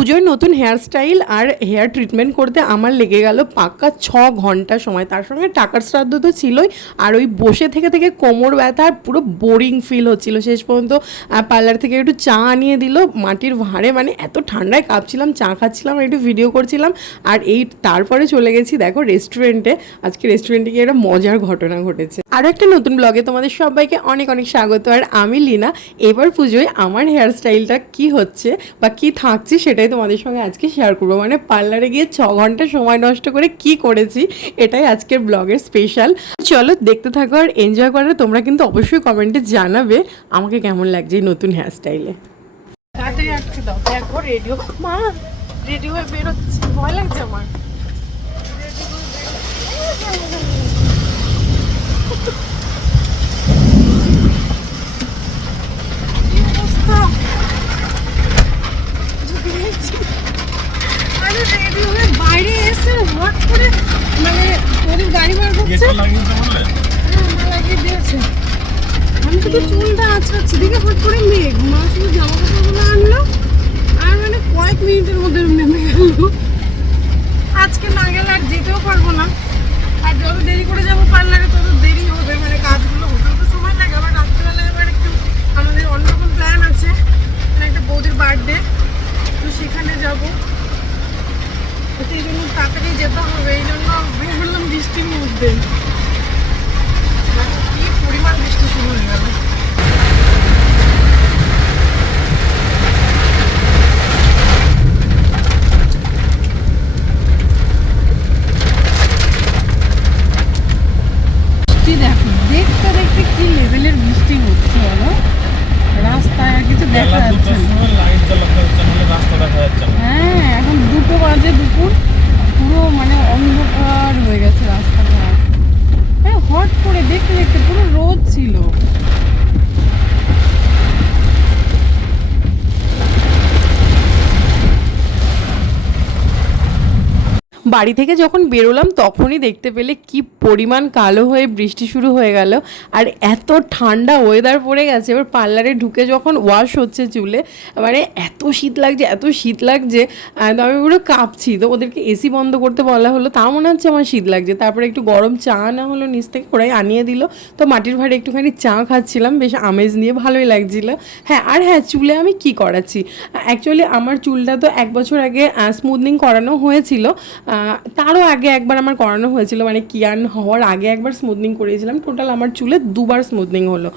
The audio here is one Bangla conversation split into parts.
পুজোয় নতুন হেয়ারস্টাইল আর হেয়ার ট্রিটমেন্ট করতে আমার লেগে গেল পাক্কা ছ ঘণ্টা সময়। তার সঙ্গে টাকার শ্রাদ্ধ তো ছিলই, আর ওই বসে থেকে থেকে কোমর ব্যথা আর পুরো বোরিং ফিল হচ্ছিল। শেষ পর্যন্ত পার্লার থেকে একটু চা আনিয়ে দিল, মাটির ভাঁড়ে মানে এত ঠান্ডায় কাঁপছিলাম, চা খাচ্ছিলাম, একটু ভিডিও করছিলাম, আর এই তারপরে চলে গেছি, দেখো রেস্টুরেন্টে আজকে রেস্টুরেন্টে গিয়ে একটা মজার ঘটনা ঘটেছে। আরও একটা নতুন ব্লগে তোমাদের সবাইকে অনেক অনেক স্বাগত। আর আমি লিনা। এবার পুজোয় আমার হেয়ারস্টাইলটা কি হচ্ছে বা কি থাকছে সেটাই তোমাদের সঙ্গে আজকে শেয়ার করব। মানে পার্লারে গিয়ে ছ ঘণ্টা সময় নষ্ট করে কি করেছি এটাই আজকের ব্লগের স্পেশাল চলো দেখতে থাকো আর এনজয় করে। তোমরা কিন্তু অবশ্যই কমেন্টে জানাবে আমাকে কেমন লাগছে এই নতুন হেয়ারস্টাইলে রেডিও মা রেডিও বেরোচ্ছে। ভয় লাগছে আমার কি অবস্থা? ঢুকে গেছি। আরে রেডি হয়ে বাইরে এসে হট করে মানে গাড়ি বার করছে। বললে? হ্যাঁ, মা লাগিয়ে দিয়েছে। আমি শুধু চুলটা আছড়াচ্ছি দিকে হট করে মেঘ। মা শুধু জামা কাপড়গুলো আনলো আর মানে কয়েক মিনিটের মধ্যে নেমে গেল আজকে না গেলে আর যেতেও পারব না। আর যত দেরি করে যাব পার্লারে তত দেরি হবে মানে কাজগুলো হতেও তো সময় লাগে আবার রাত্রিবেলা এবার একটু আমাদের অন্যরকম প্ল্যান আছে মানে একটা বৌদির বার্থডে তো সেখানে যাব তো সেই জন্য তাড়াতাড়ি যেতে হবে এই জন্য বের হলাম বৃষ্টির মধ্যে মানে কি পরিমাণ বৃষ্টি শুরু হয়ে গেল বৃষ্টি দেখো দেখতে দেখতে কি লেভেলের বৃষ্টি হচ্ছে বলো রাস্তায় আর কিছু দেখা বেলা যাচ্ছে দুটোর না সময় লাইট জ্বালাতে হচ্ছে নাহলে রাস্তা দেখা যাচ্ছে না হ্যাঁ এখন দুটো বাজে দুপুর পুরো মানে অন্ধকার হয়ে গেছে রাস্তাঘাট হ্যাঁ হট করে দেখতে দেখতে পুরো রোদ ছিল। বাড়ি থেকে যখন বেরোলাম, তখনই দেখতে পেলে কি পরিমাণ কালো হয়ে বৃষ্টি শুরু হয়ে গেল। আর এত ঠান্ডা ওয়েদার পড়ে গেছে, এবার পার্লারে ঢুকে যখন ওয়াশ হচ্ছে চুলে মানে এত শীত লাগছে, এত শীত লাগছে তো আমি পুরো কাঁপছি। তো ওদেরকে এসি বন্ধ করতে বলা হলো, তা মনে হচ্ছে আমার শীত লাগছে। তারপরে একটু গরম চা আনা হলো নিচ থেকে, ওরাই আনিয়ে দিল। তো মাটির ভাড়ে একটুখানি চা খাচ্ছিলাম, বেশ আমেজ নিয়ে ভালোই লাগছিল। হ্যাঁ আর হ্যাঁ চুলে আমি কি করাচ্ছি? অ্যাকচুয়ালি আমার চুলটা তো এক বছর আগে স্মুথনিং করানো হয়েছিল। তারও আগে একবার আমার করানো হয়েছিল মানে কিয়ান হওয়ার আগে একবার স্মুথনিং করিয়েছিলাম। টোটাল আমার চুলে দুবার স্মুথনিং হলো।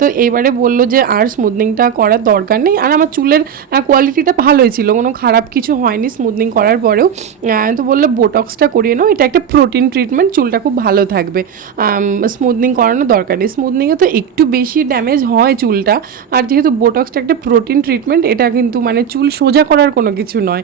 তো এইবারে বলল যে আর স্মুথনিংটা করার দরকার নেই। আর আমার চুলের কোয়ালিটিটা ভালোই ছিল, কোনো খারাপ কিছু হয়নি স্মুথনিং করার পরেও। তো বলল বোটক্সটা করিয়ে নাও, এটা একটা প্রোটিন ট্রিটমেন্ট চুলটা খুব ভালো থাকবে। স্মুথনিং করানো দরকার নেই। স্মুথনিংয়ে তো একটু বেশি ড্যামেজ হয় চুলটা, আর যেহেতু বোটক্সটা একটা প্রোটিন ট্রিটমেন্ট এটা কিন্তু মানে চুল সোজা করার কোনো কিছু নয়।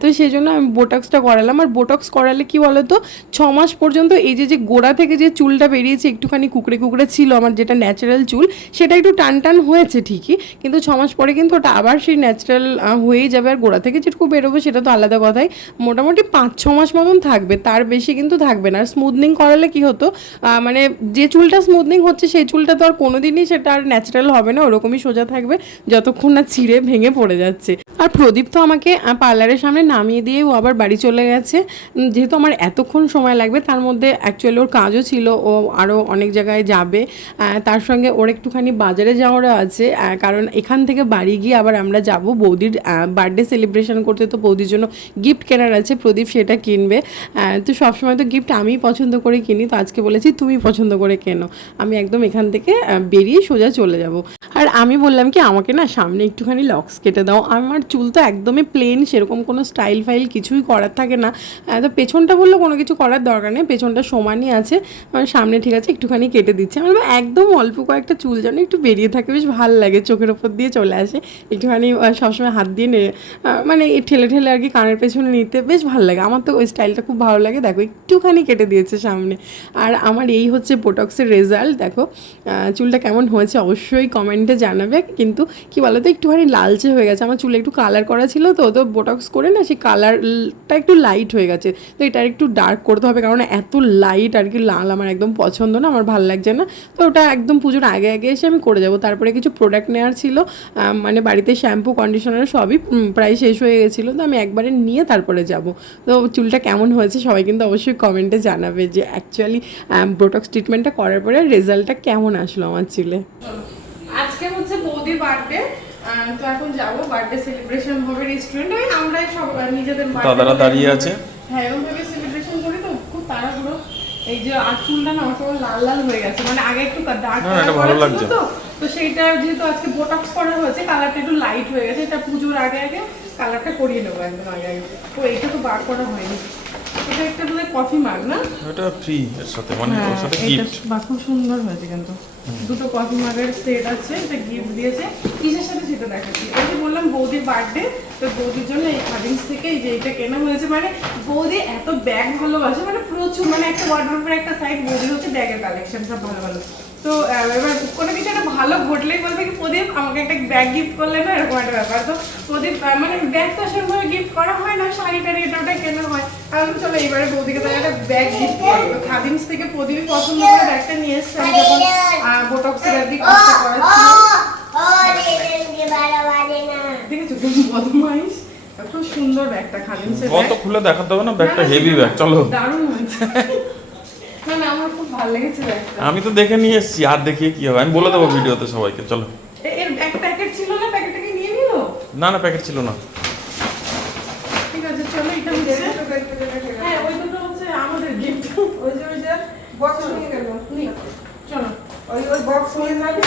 তো সেই জন্য আমি বোটক্সটা করালাম, আর বোটক্স করালে কি বলো তো ছ মাস পর্যন্ত এই যে যে গোড়া থেকে যে চুলটা বেরিয়েছে একটুখানি কুকড়ে কুকড়ে ছিল আমার যেটা ন্যাচারাল চুল, সেটা একটু টান টান হয়েছে ঠিকই, কিন্তু ছ মাস পরে কিন্তু ওটা আবার সেই ন্যাচারাল হয়েই যাবে আর গোড়া থেকে যেটুকু বেরোবে সেটা তো আলাদা কথাই মোটামুটি পাঁচ, ছ মাস মতন থাকবে, তার বেশি কিন্তু থাকবে না। আর স্মুথনিং করালে কি হতো মানে যে চুলটা স্মুথনিং হচ্ছে সেই চুলটা তো আর কোনোদিনই সেটা আর ন্যাচারাল হবে না, ওরকমই সোজা থাকবে, যতক্ষণ না ছিঁড়ে ভেঙে পড়ে যাচ্ছে। আর প্রদীপ তো আমাকে পার্লারের সামনে নামিয়ে দিয়ে ও আবার বাড়ি চলে গেছে। যেহেতু আমার এতক্ষণ সময় লাগবে, তার মধ্যে অ্যাকচুয়ালি ওর কাজও ছিল, ও আরও অনেক জায়গায় যাবে। তার সঙ্গে ওর একটুখানি বাজারে যাওয়ারও আছে কারণ এখান থেকে বাড়ি গিয়ে আবার আমরা যাব বৌদির বার্থডে সেলিব্রেশন করতে। তো বৌদির জন্য গিফট কেনার আছে, প্রদীপ সেটা কিনবে। তো সবসময় তো গিফট আমিই পছন্দ করে কিনি, তো আজকে বলেছি তুমি পছন্দ করে কেনো। আমি একদম এখান থেকে বেরিয়ে সোজা চলে যাব। আর আমি বললাম কি, আমাকে না সামনে একটুখানি লক্স কেটে দাও। আমার চুল তো একদমই প্লেন সেরকম কোনো স্টাইল ফাইল কিছুই করার থাকে না। তো পেছনটা বলল কোনো কিছু করার দরকার নেই, পেছনটা সমানই আছে। আমার সামনে ঠিক আছে, একটুখানি কেটে দিচ্ছে। আমার একদম অল্প কয়েকটা চুল যেন একটু বেরিয়ে থাকে, বেশ ভালো লাগে, চোখের ওপর দিয়ে চলে আসে। একটুখানি সবসময় হাত দিয়ে মানে ঠেলে ঠেলে আর কি কানের পেছনে নিতে বেশ ভালো লাগে। আমার তো ওই স্টাইলটা খুব ভালো লাগে। দেখো, একটুখানি কেটে দিয়েছে সামনে। আর আমার এই হচ্ছে বোটক্সের রেজাল্ট দেখো। চুলটা কেমন হয়েছে অবশ্যই কমেন্টে জানাবে। কিন্তু কি বলো তো একটুখানি লালচে হয়ে গেছে। আমার চুলে একটু কালার করা ছিল তো তো বোটক্স করে না, সেই কালারটা একটু লাইট হয়ে গেছে। গেছে তো এটা একটু ডার্ক করতে হবে কারণ এত লাইট আর কি লাল আমার একদম পছন্দ না আমার ভালো লাগছে না। তো ওটা একদম পুজোর আগে আগে এসে আমি করে যাব। তারপরে কিছু প্রোডাক্ট নেওয়ার ছিল মানে বাড়িতে শ্যাম্পু কন্ডিশনার সবই প্রায় শেষ হয়ে গেছিল। তো আমি একবারে নিয়ে তারপরে যাব। তো চুলটা কেমন হয়েছে সবাই কিন্তু অবশ্যই কমেন্টে জানাবে যে অ্যাকচুয়ালি বোটক্স ট্রিটমেন্টটা করার পরে রেজাল্টটা কেমন আসলো আমার চুলে। আজকে হচ্ছে বৌদির বার্থডে তো এখন যাব। বার্থডে সেলিব্রেশন হবে রেস্টুরেন্ট ওই আমরাই সব নিজেদের দাদারা দাঁড়িয়ে আছে। হ্যাঁ এরকম ভাবে সেলিব্রেশন করি তো খুব তাড়াহুড়ো এই যে আর চুলটা না আমার লাল লাল হয়ে গেছে। মানে আগে একটু ডার্ক লাগছে। তো তো সেইটা যেহেতু আজকে বোটক্স করা হয়েছে কালারটা একটু লাইট হয়ে গেছে এটা পুজোর আগে আগে কালারটা করিয়ে নেব একদম আগে আগে। তো এইটা তো বার করা হয়নি। এটা একটা বলে কফি মাগ না? এটা ফ্রি এর সাথে মানে হ্যাঁ, ওর সাথে গিফট বা খুব সুন্দর হয়েছে কিন্তু। দুটো কফি মাগের সেট আছে এটা গিফট দিয়েছে। কিসের সাথে সেটা দেখাচ্ছি? ওই যে বললাম বৌদির বার্থডে তো বৌদির জন্য এই খাদিমস থেকে এই যে এটা কেনা হয়েছে মানে বৌদি এত ব্যাগ ভালোবাসে মানে প্রচুর মানে একটা ওয়ার্ডরোবের একটা সাইড বৌদির হচ্ছে ব্যাগের কালেকশন সব ভালো ভালো। তো এবার কোনো কিছু একটা ভালো ঘটলেই বলবে কি প্রদীপ আমাকে একটা ব্যাগ গিফট করলে না? এরকম একটা ব্যাপার। তো প্রদীপ মানে ব্যাগ তো সেরকম গিফট করা হয় না শাড়ি টাড়ি এটা ওটা কেনা হয়। তাহলে চলো এবারে বৌদিকে তাহলে একটা ব্যাগ গিফট করি তো খাদিমস থেকে প্রদীপই পছন্দ করে ব্যাগটা নিয়ে এসছে। আমি যখন বোটক্সের আর দিকে কাজটা করাচ্ছিলাম। দেখেছ কি বদমাইশ। খুব সুন্দর ব্যাগটা খাদিমসের ব্যাগ খুলে দেখাতে হবে না ব্যাগটা হেভি ব্যাগ চলো। দারুণ হয়েছে। না না আমার খুব ভালো লেগেছে আমি তো দেখে নিয়ে এসেছি আর দেখিয়ে কি হবে? আমি বলে দেবো ভিডিওতে সবাইকে চলো। এর এক প্যাকেট ছিল না প্যাকেটটা কি নিয়ে নিল? না না প্যাকেট ছিল না। ঠিক আছে চলো এটা হ্যাঁ ওই দুটো হচ্ছে আমাদের গিফট ওই যে ওই যে বক্স নিয়ে গেল। চলো। ওই ওই বক্স নিয়ে যাবি।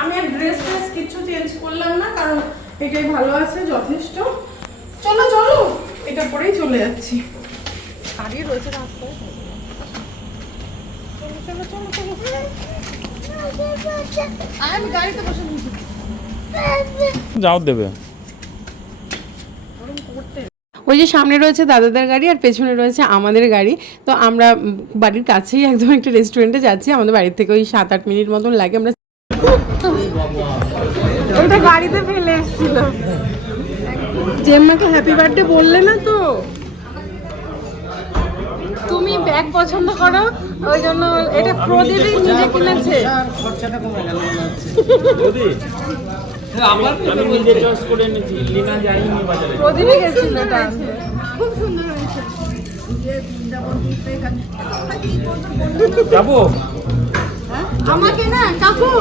আমি আর ড্রেস ট্রেস কিছু চেঞ্জ করলাম না কারণ এটাই ভালো আছে যথেষ্ট। চলো চলো এটা পরেই চলে যাচ্ছি। দাঁড়িয়ে রয়েছে রাস্তায় চলো চলো চলো চলো আমি গাড়িতে বসে নিয়েছি যাও দেবে। ওই যে সামনে রয়েছে দাদাদের গাড়ি আর পেছনে রয়েছে আমাদের গাড়ি। তো আমরা বাড়ির কাছেই একদম একটা রেস্টুরেন্টে যাচ্ছি। আমাদের বাড়ির থেকে ওই সাত আট মিনিট মতন লাগে। আমরা গাড়িতে ফেলে এসেছিল। জেম্মাকে হ্যাপি বার্থডে বললে না তো। তুমি ব্যাগ পছন্দ করো? ওই জন্য এটা প্রদীপই নিজে কিনেছে। আমি নিজে চয়েস করে এনেছি লিনা যাইনি বাজারে। প্রদীপই গেছিল এটা। আনতে। যাব? আমাকে না কাকু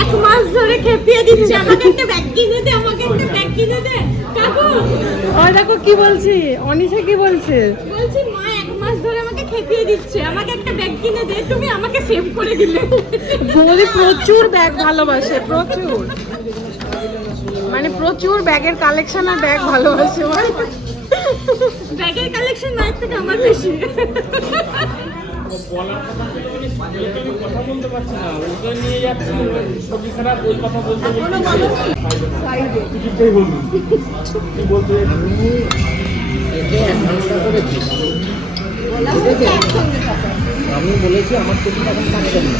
এক মাস ধরে খেপিয়ে দিচ্ছে। আমাকে একটা ব্যাগ কিনে দে আমাকে একটা ব্যাগ কিনে দে। কাকু! ওই দেখো কি বলছি অনিশা কি বলছে? বলছি মা এক মাস ধরে আমাকে খেপিয়ে দিচ্ছে। আমাকে একটা ব্যাগ কিনে দে তুমি আমাকে সেভ করে দিলে। বৌদি প্রচুর ব্যাগ ভালোবাসে প্রচুর। মানে প্রচুর ব্যাগের কালেকশন আর ব্যাগ ভালোবাসে। ব্যাগের কালেকশন মায়ের থেকে আমার বেশি। বলতে আমি বলেছি আমার চোখে এখন কাটবে না।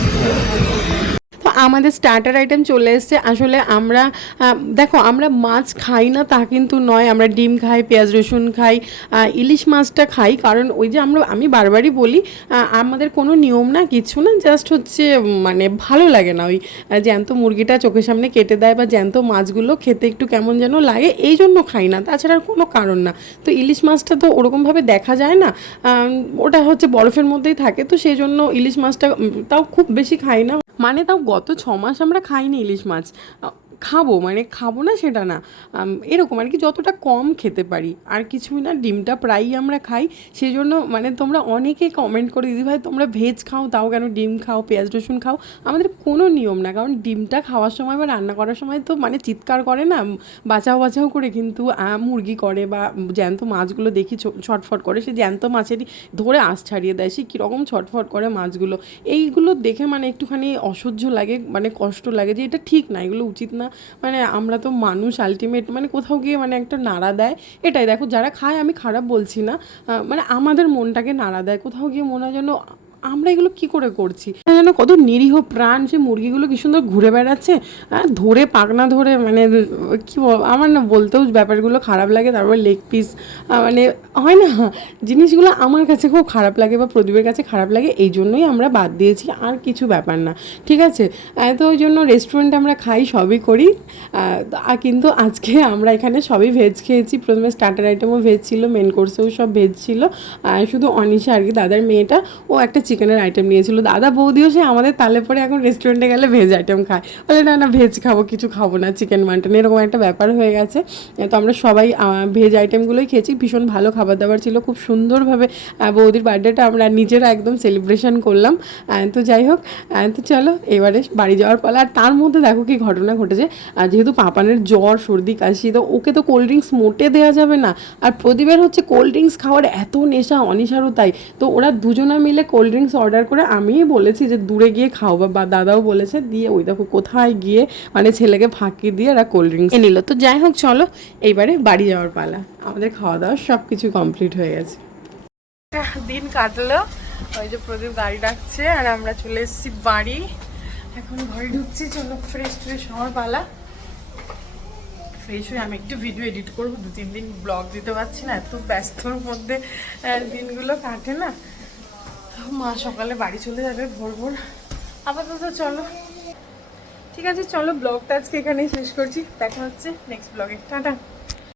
আমাদের স্টার্টার আইটেম চলে এসছে। আসলে আমরা দেখো, আমরা মাছ খাই না, তা কিন্তু নয়। আমরা ডিম খাই, পেঁয়াজ রসুন খাই ইলিশ মাছটা খাই। কারণ ওই যে আমরা, আমি বারবারই বলি আমাদের কোনো নিয়ম না, কিছু না জাস্ট হচ্ছে মানে ভালো লাগে না ওই জ্যান্ত মুরগিটা চোখের সামনে কেটে দেয় বা জ্যান্ত মাছগুলো খেতে একটু কেমন যেন লাগে, এই জন্য খাই না। তাছাড়া আর কোনো কারণ না। তো ইলিশ মাছটা তো ওরকমভাবে দেখা যায় না ওটা হচ্ছে বরফের মধ্যেই থাকে, তো সেই জন্য ইলিশ মাছটা তাও খুব বেশি খাই না। মানে তাও গত ছ মাস আমরা খাইনি ইলিশ মাছ। খাব মানে খাব না সেটা না। এরকম আর কি যতটা কম খেতে পারি। আর কিছুই না, ডিমটা প্রায়ই আমরা খাই। সেই জন্য মানে তোমরা অনেকে কমেন্ট করে, দিদি ভাই, তোমরা ভেজ খাও, তাও কেন ডিম খাও, পেঁয়াজ, রসুন খাও? আমাদের কোনো নিয়ম না, কারণ ডিমটা খাওয়ার সময় বা রান্না করার সময় তো মানে চিৎকার করে না, বাঁচাও বাঁচাও করে কিন্তু মুরগি করে বা জ্যান্ত মাছগুলো দেখি ছটফট করে। সে জ্যান্ত মাছেরই ধরে আঁশ ছাড়িয়ে দেয়, সে কীরকম ছটফট করে মাছগুলো। এইগুলো দেখে মানে একটুখানি অসহ্য লাগে মানে কষ্ট লাগে যে এটা ঠিক না, এগুলো উচিত না। মানে আমরা তো মানুষ আলটিমেট মানে কোথাও গিয়ে মানে একটা নাড়া দেয়, এটাই। দেখো, যারা খায়, আমি খারাপ বলছি না। মানে আমাদের মনটাকে নাড়া দেয়। কোথাও গিয়ে মনে হয় যেন আমরা এগুলো কি করে করছি? যেন কত নিরীহ প্রাণ সে মুরগিগুলো কি সুন্দর ঘুরে বেড়াচ্ছে আর ধরে পাকনা ধরে মানে কি আমার না বলতেও ব্যাপারগুলো খারাপ লাগে, তারপর লেগ পিস মানে হয় না? জিনিসগুলো আমার কাছে খুব খারাপ লাগে বা প্রদীপের কাছে খারাপ লাগে, এই জন্যই আমরা বাদ দিয়েছি, আর কিছু ব্যাপার না। ঠিক আছে? তো ওই জন্য রেস্টুরেন্টে আমরা খাই, সবই করি। কিন্তু আজকে আমরা এখানে সবই ভেজ খেয়েছি। প্রথমে স্টার্টার আইটেমও ভেজ ছিল মেন কোর্সেও সব ভেজ ছিল। শুধু অনিশা আর কি, দাদার মেয়েটা। ও একটা চিকেনের আইটেম নিয়েছিল। দাদা বৌদিও সে আমাদের তালে পরে এখন রেস্টুরেন্টে গেলে ভেজ আইটেম খায়। বলে, না না ভেজ খাব, কিছু খাব না চিকেন মাটন এরকম একটা ব্যাপার হয়ে গেছে। তো আমরা সবাই ভেজ আইটেমগুলোই খেয়েছি। ভীষণ ভালো খাবার দাবার ছিল। খুব সুন্দরভাবে বৌদির বার্থডেটা আমরা নিজেরা একদম সেলিব্রেশন করলাম। তো যাই হোক তো চলো, এবারে বাড়ি যাওয়ার পালা। আর তার মধ্যে দেখো কি ঘটনা ঘটেছে। আর যেহেতু পাপানের জ্বর, সর্দি, কাশি, তো ওকে তো কোল্ড ড্রিঙ্কস মোটে দেওয়া যাবে না। আর প্রদীপের হচ্ছে কোল্ড ড্রিঙ্কস খাওয়ার এত নেশা, অনিশারও তাই। তো ওরা দুজনা মিলে কোল্ড অর্ডার করে আমিই বলেছি যে দূরে গিয়ে খাও, বা- দাদাও বলেছে, দিয়ে ওই দেখো কোথায় গিয়ে মানে ছেলেকে ফাঁকি দিয়ে ওরা কোল্ড ড্রিঙ্কস নিল। তো যাই হোক, চলো, এইবারে বাড়ি যাওয়ার পালা। আমাদের খাওয়া দাওয়া সব কিছু কমপ্লিট হয়ে গেছে। দিন কাটলো। ওই যে প্রদীপ গাড়ি ডাকছে, আর আমরা চলে এসেছি বাড়ি। এখন ঘরে ঢুকছি, চলো ফ্রেশ ট্রেশ হওয়ার পালা। ফ্রেশ হয়ে আমি একটু ভিডিও এডিট করব দু তিন দিন ব্লগ দিতে পারছি না, এত ব্যস্তর মধ্যে দিনগুলো কাটে না। মা সকালে বাড়ি চলে যাবে ভোর ভোর। আপাতত চলো। ঠিক আছে, চলো, ব্লগটা আজকে এখানেই শেষ করছি। দেখা হচ্ছে নেক্সট ব্লগে টাটা।